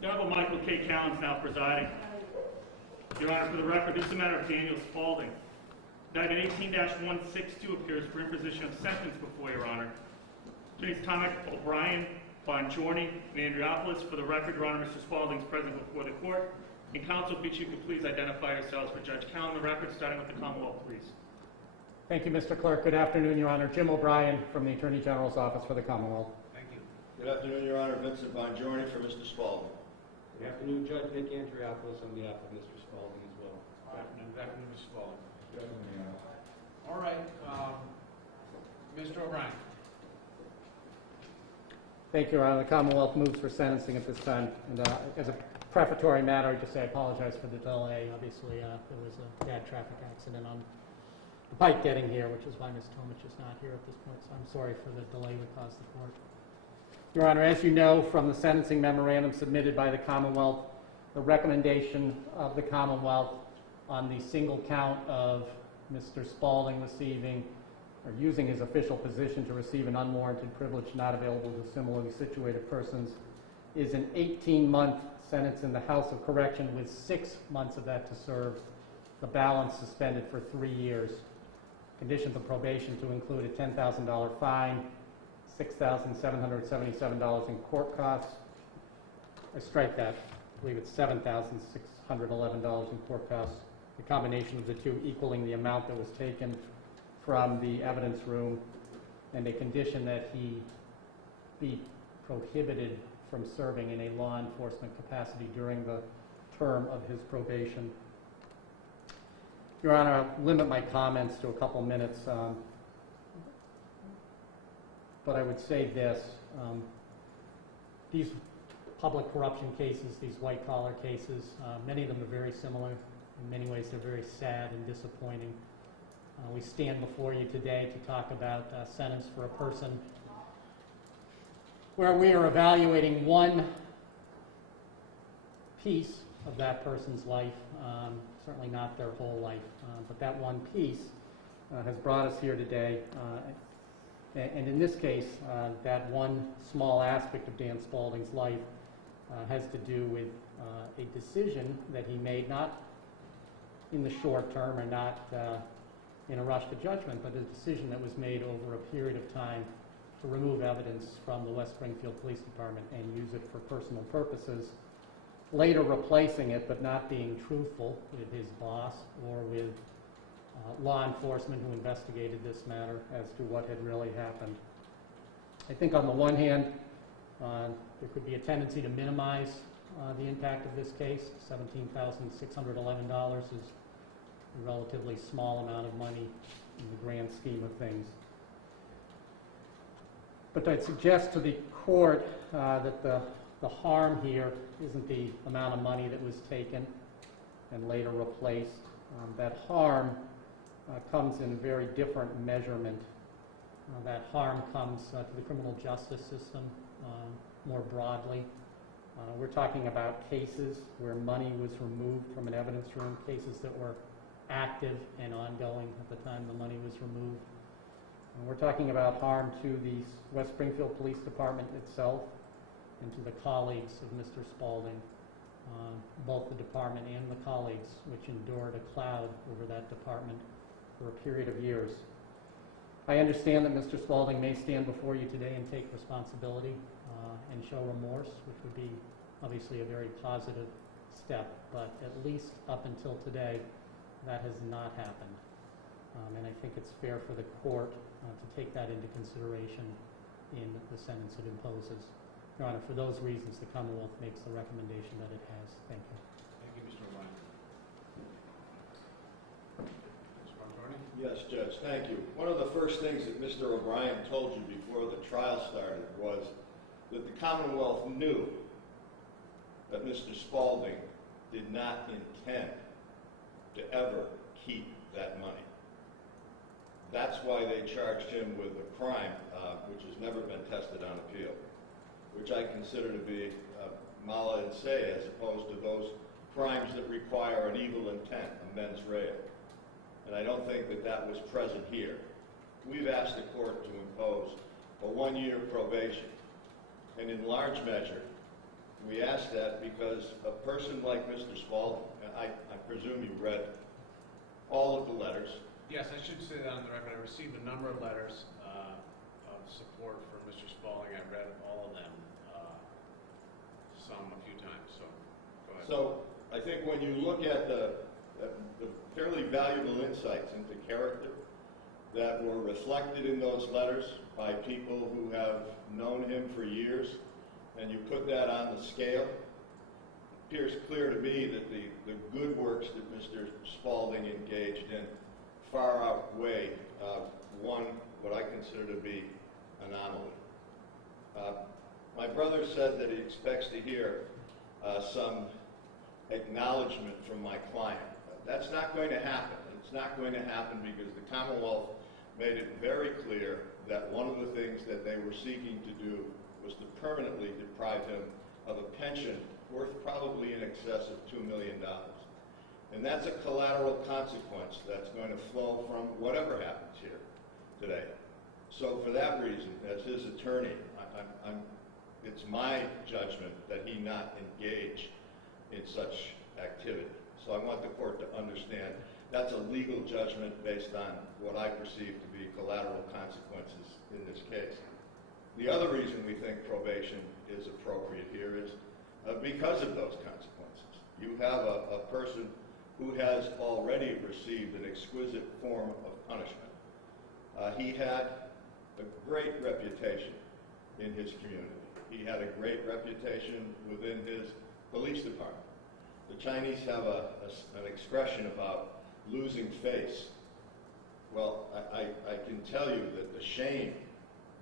The Honorable Michael K. Callens now presiding. Your Honor, for the record, this is a matter of Daniel Spaulding. Indictment 18-162 appears for imposition of sentence before Your Honor. Attorneys Tomek, O'Brien, Bongiorni, and Andriopoulos. For the record, Your Honor, Mr. Spaulding is present before the court. And counsel, if you could please identify yourselves for Judge Callen, the record, starting with the Commonwealth Police. Thank you, Mr. Clerk. Good afternoon, Your Honor. Jim O'Brien from the Attorney General's Office for the Commonwealth. Thank you. Good afternoon, Your Honor. Vincent Bongiorni for Mr. Spaulding. Good afternoon, Judge Nick Andriopoulos on behalf of Mr. Spaulding as well. Good afternoon. Good afternoon, Mr. Spaulding. Good afternoon, Your Honor. All right, Mr. O'Brien. Thank you, Your Honor. The Commonwealth moves for sentencing at this time. And as a prefatory matter, I just say I apologize for the delay. Obviously, there was a bad traffic accident on the pike getting here, which is why Ms. Tomich is not here at this point. So I'm sorry for the delay we caused the court. Your Honor, as you know from the sentencing memorandum submitted by the Commonwealth, the recommendation of the Commonwealth on the single count of Mr. Spaulding receiving or using his official position to receive an unwarranted privilege not available to similarly situated persons is an 18-month sentence in the House of Correction with 6 months of that to serve, the balance suspended for 3 years. Conditions of probation to include a $10,000 fine, $6,777 in court costs. I strike that. I believe it's $7,611 in court costs. The combination of the two equaling the amount that was taken from the evidence room, and a condition that he be prohibited from serving in a law enforcement capacity during the term of his probation. Your Honor, I'll limit my comments to a couple minutes, but I would say this. These public corruption cases, these white-collar cases, many of them are very similar. In many ways, they're very sad and disappointing. We stand before you today to talk about a sentence for a person where we are evaluating one piece of that person's life, certainly not their whole life, but that one piece has brought us here today. And in this case, that one small aspect of Dan Spaulding's life has to do with a decision that he made, not in the short term or not in a rush to judgment, but a decision that was made over a period of time to remove evidence from the West Springfield Police Department and use it for personal purposes, later replacing it but not being truthful with his boss or with law enforcement who investigated this matter as to what had really happened. I think on the one hand, there could be a tendency to minimize the impact of this case. $17,611 is a relatively small amount of money in the grand scheme of things. But I'd suggest to the court that the harm here isn't the amount of money that was taken and later replaced. That harm comes in a very different measurement. That harm comes to the criminal justice system more broadly. We're talking about cases where money was removed from an evidence room, cases that were active and ongoing at the time the money was removed. And we're talking about harm to the West Springfield Police Department itself and to the colleagues of Mr. Spaulding, both the department and the colleagues, which endured a cloud over that department for a period of years. I understand that Mr. Spaulding may stand before you today and take responsibility and show remorse, which would be obviously a very positive step, but at least up until today, that has not happened. And I think it's fair for the court to take that into consideration in the sentence it imposes. Your Honor, for those reasons, the Commonwealth makes the recommendation that it has. Thank you. Thank you, Mr. O'Brien. Mr. Bongiorni? Yes, Judge, thank you. One of the first things that Mr. O'Brien told you before the trial started was that the Commonwealth knew that Mr. Spaulding did not intend to ever keep that money. That's why they charged him with a crime which has never been tested on appeal, which I consider to be mala in se, as opposed to those crimes that require an evil intent, a mens rea. And I don't think that that was present here. We've asked the court to impose a 1-year probation, and in large measure, We ask that because a person like Mr. Spaulding, I presume you read all of the letters. Yes, I should say that on the record. I received a number of letters of support for Mr. Spaulding. I read all of them, some a few times, so go ahead. So I think when you look at the fairly valuable insights into character that were reflected in those letters by people who have known him for years, and you put that on the scale, it appears clear to me that the good works that Mr. Spaulding engaged in far outweigh what I consider to be anomaly. My brother said that he expects to hear some acknowledgement from my client. That's not going to happen. It's not going to happen because the Commonwealth made it very clear that one of the things that they were seeking to do was to permanently deprive him of a pension worth probably in excess of $2 million. And that's a collateral consequence that's going to flow from whatever happens here today. So for that reason, as his attorney, it's my judgment that he not engage in such activity. So I want the court to understand that's a legal judgment based on what I perceive to be collateral consequences in this case. The other reason we think probation is appropriate here is because of those consequences. You have a person who has already received an exquisite form of punishment. He had a great reputation in his community. He had a great reputation within his police department. The Chinese have an expression about losing face. Well, I can tell you that the shame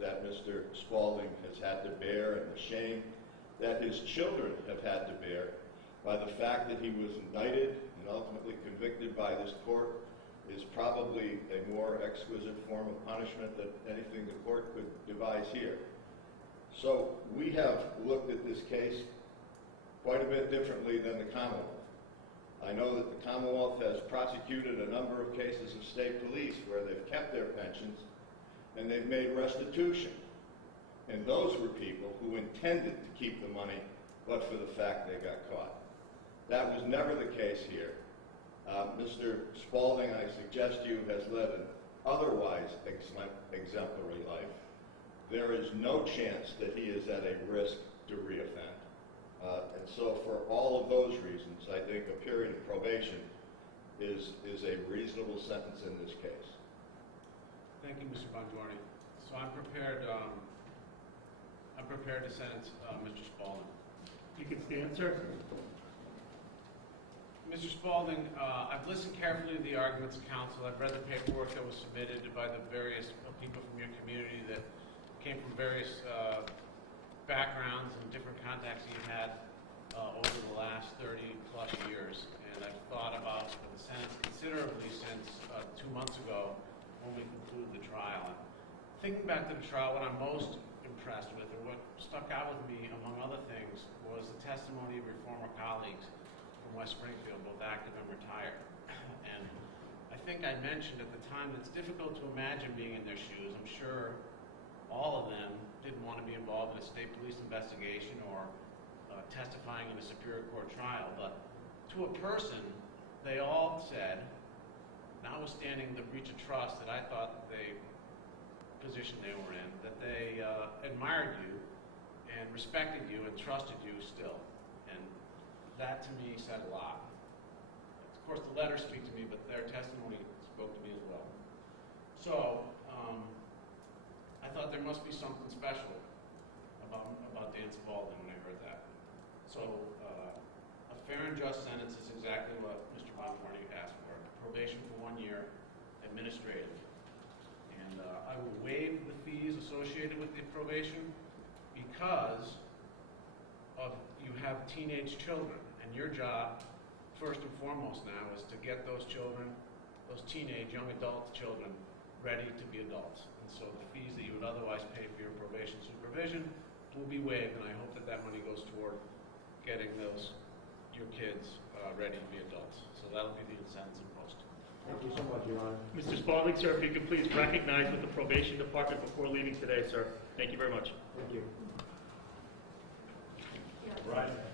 that Mr. Spaulding has had to bear and the shame that his children have had to bear by the fact that he was indicted and ultimately convicted by this court is probably a more exquisite form of punishment than anything the court could devise here. So we have looked at this case quite a bit differently than the Commonwealth. I know that the Commonwealth has prosecuted a number of cases of state police where they've kept their pensions and they've made restitution. And those were people who intended to keep the money, but for the fact they got caught. That was never the case here. Mr. Spaulding, I suggest to you, has led an otherwise exemplary life. There is no chance that he is at a risk to reoffend. And so for all of those reasons, I think a period of probation is a reasonable sentence in this case. Thank you, Mr. Bongiorni. So I'm prepared to sentence Mr. Spaulding. You can stand, sir. Mr. Spaulding, I've listened carefully to the arguments of counsel. I've read the paperwork that was submitted by the various people from your community that came from various backgrounds and different contacts you've had over the last 30-plus years. And I've thought about the sentence considerably since 2 months ago when we concluded the trial. And thinking back to the trial, what I'm most impressed with, or what stuck out with me, among other things, was the testimony of your former colleagues from West Springfield, both active and retired. And I think I mentioned at the time that it's difficult to imagine being in their shoes. I'm sure all of them didn't want to be involved in a state police investigation or testifying in a Superior Court trial. But to a person, they all said, notwithstanding the breach of trust that I thought the position they were in, that they admired you and respected you and trusted you still. And that to me said a lot. Of course, the letters speak to me, but their testimony spoke to me as well. So I thought there must be something special about Dan Spaulding when I heard that. So a fair and just sentence is exactly what Mr. Bongiorni asked for. Probation for 1 year, administrative. And I will waive the fees associated with the probation because you have teenage children. And your job, first and foremost now, is to get those children, those teenage, young adult children, ready to be adults. And so the fees that you would otherwise pay for your probation supervision will be waived, and I hope that that money goes toward getting your kids ready to be adults. So that'll be the sentence imposed. Thank you so much, Your Honor. Mr. Spaulding, sir, if you could please recognize with the probation department before leaving today, sir. Thank you very much. Thank you. Rise.